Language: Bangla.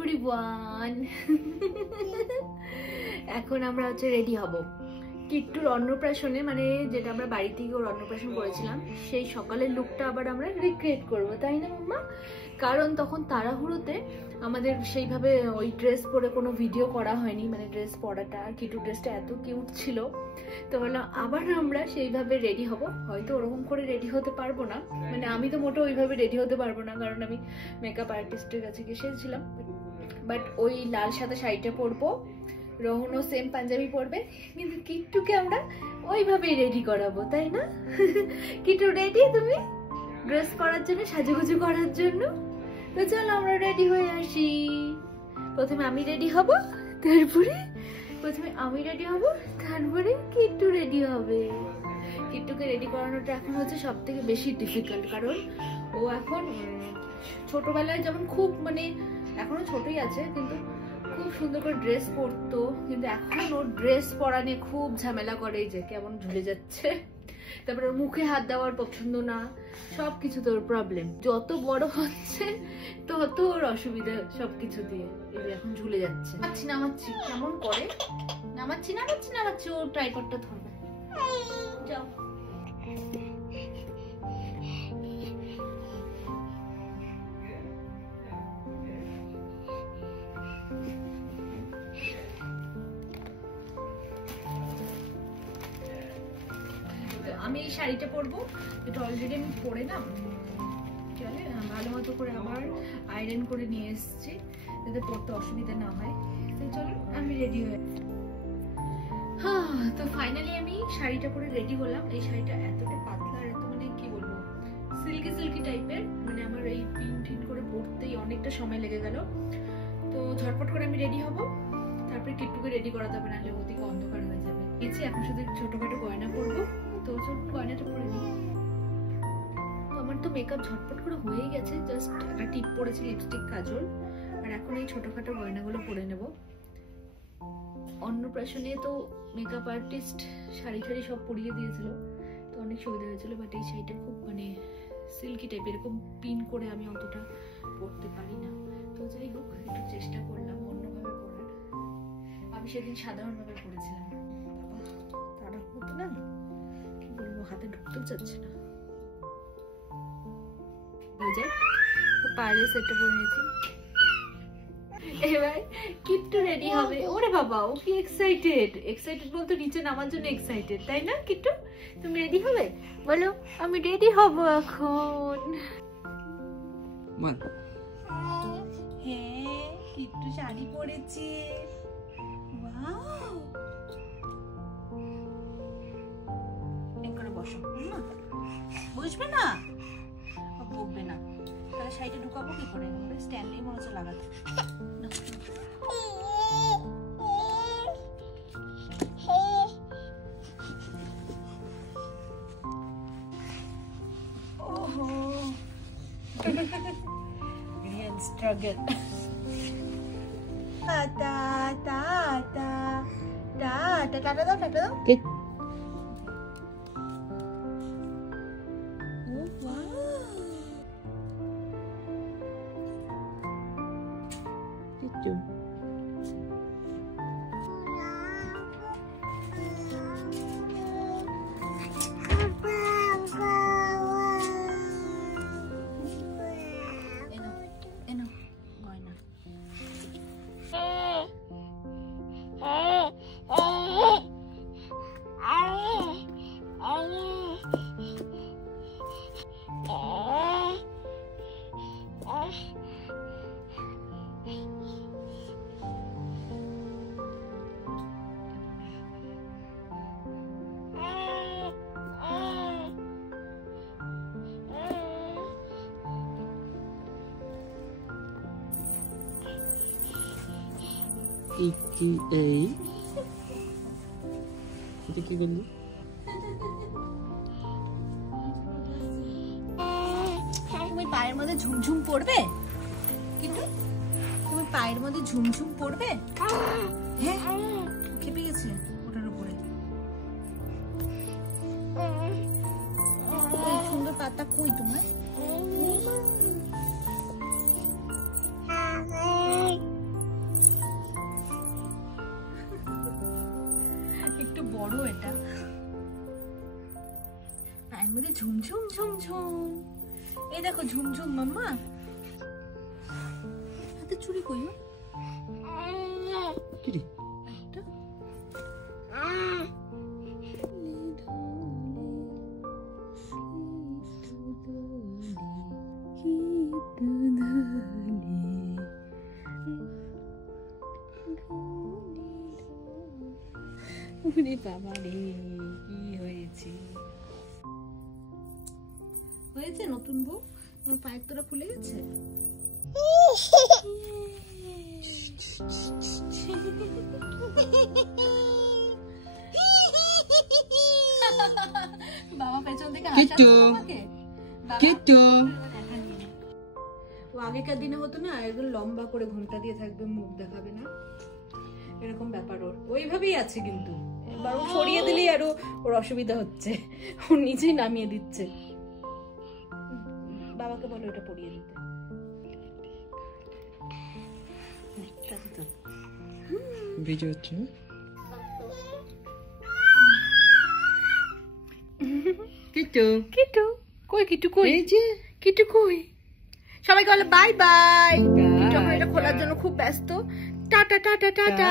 এভরিওয়ান। এখন আমরা হচ্ছে রেডি হব কিট্টুর অন্নপ্রাশনে, মানে যেটা আমরা বাড়ি থেকে ওর অন্নপ্রাশন করেছিলাম সেই সকালের লুকটা আবার আমরা রিক্রিয়েট করবো, তাই না মাম্মা? কারণ তখন তাড়াহুড়োতে আমাদের সেইভাবে ওই ড্রেস পরে কোনো ভিডিও করা হয়নি, মানে ড্রেস পরাটা আর কিট্টুর ড্রেসটা এত কিউট ছিল, তো বললাম আবার আমরা সেইভাবে রেডি হব। হয়তো ওরকম করে রেডি হতে পারবো না, মানে আমি তো মোটেও ওইভাবে রেডি হতে পারবো না, কারণ আমি মেকআপ আর্টিস্টের কাছে গিয়ে সেজেছিলাম। বাট ওই লাল সাদা শাড়িটা পরবো, রোহনও সেম পাঞ্জাবি পরবে, কিন্তু কিট্টুকে আমরা ওইভাবেই রেডি করাবো, তাই না? কিট্টু রেডি তুমি ড্রেস পরার জন্য, সাজুগুজু করার জন্য? তো চলো আমরা রেডি হয়ে আসি। প্রথমে আমি রেডি হব, তারপরে কিট্টু রেডি হবে। কিট্টুকে রেডি করানোটা এখন হচ্ছে সব থেকে বেশি ডিফিকাল্ট, কারণ ও এখন ছোটবেলায় যেমন খুব, মানে এখনো ছোটই আছে কিন্তু খুব সুন্দর করে ড্রেস পরতো, কিন্তু এখন ওর ড্রেস পরা নিয়ে খুব ঝামেলা করে, যে কেমন ঝুলে যাচ্ছে, তারপরে ওর মুখে হাত দেওয়ার পছন্দ না, সবকিছু তোর প্রবলেম। যত বড় হচ্ছে তত ওর অসুবিধা সবকিছু দিয়ে, এই যে এখন ঝুলে যাচ্ছে। নামাচ্ছি কেমন করে, নামাচ্ছি ওর ট্রাইপডটা ধরবে। যাও আমি এই শাড়িটা পরবো, এটা অলরেডি আমি পরে না ভালো মতো করে আবার আয়রন করে নিয়ে এসেছি, যাতে পরতে অসুবিধা না হয়। তো চলো আমি রেডি হয়ে, তো ফাইনালি আমি শাড়িটা পরে রেডি হলাম। এই শাড়িটা এতটা পাতলা আর এত, মানে কি বলবো, সিল্কি টাইপের, মানে আমার এই পিন টিন করে পরতেই অনেকটা সময় লেগে গেল। তো ঝটপট করে আমি রেডি হব, তারপরে কিট্টুকে রেডি করাতে হবে, নাহলে ওদিকে অন্ধকার হয়ে যাবে। এখন শুধু ছোটখাটো গয়না পরবো, তো চলুন গয়নাটা পরে নিই। আমার তো মেকআপ ঝটপট করে হয়ে গেছে, জাস্ট একটা টিপ পরেছি, লিপস্টিক, কাজল, আর এখন এই ছোটখাটো গয়নাগুলো পরে নেব। অন্নপ্রাশনে তো মেকআপ আর্টিস্ট শাড়ি সব পরিয়ে দিয়েছিল, তো অনেক সুবিধা হয়েছিল। বাট এই শাড়িটা খুব, মানে সিল্কি টাইপ, এরকম পিন করে আমি অতটা পরতে পারি না, তো যাই হোক একটু চেষ্টা করলাম অন্যভাবে পরার। আমি সেদিন সাধারণভাবে পরেছিলাম, তারা হতো না, কি বলবো, হাতে ঢুকতেও যাচ্ছে না। পায়ের সেটটা পরে নিয়েছি, এবার কিট্টু রেডি হবে। ওরে বাবা, ও কি এক্সাইটেড বলতে নিচে নামার জন্য এক্সাইটেড, তাই না? কিট্টু তুমি রেডি হবে? বলো আমি রেডি হব এখন। হ্যাঁ, কিট্টু শাড়ি পরেছে, ওয়াও। এখানে বসো, বুঝবে না, বকবে না, তাহলে শাড়িটা ঢুকাবো কি করে? স্ট্যান্ডেই মনে হচ্ছে লাগাতে। ওহো, real struggle. Tata tata tata tata দাও, টাটা দাও। এটা কি করলি? তুমি পায়ের মধ্যে ঝুমঝুম পড়বে কিন্তু, তুমি পায়ের মধ্যে ঝুমঝুম পড়বে। হ্যাঁ, খেপে গেছে ওটার উপরে। সুন্দর পাতা কই তোমার? মধ্যে ঝুমঝুম ঝুমঝুম। এই দেখো ঝুমঝুম মাম্মা। হাতে চুড়ি কই? বাবা রে কি হয়েছে? হয়েছে নতুন বউ? তোমার পায়ের তোরা ফুলে গেছে? বাবা পেছন থেকে হাসছে তোমাকে। ও আগেকার দিনে হতো না, একদম লম্বা করে ঘোমটা দিয়ে থাকবে, মুখ দেখাবে না, এরকম ব্যাপার ওর। ওইভাবেই আছে কিন্তু এবার ও সরিয়ে দিলেই আরো ওর অসুবিধা হচ্ছে, ও নিজেই নামিয়ে দিচ্ছে। বাবাকে বলো এটা পরিয়ে দিতে। ভিডিও হচ্ছে কিটু কিটু কই? কিটু কই? এই যে কিটু কই? সবাইকে বলে বাই বাই। কিটু এখন এটা খোলার জন্য খুব ব্যস্ত। Tata tata tata.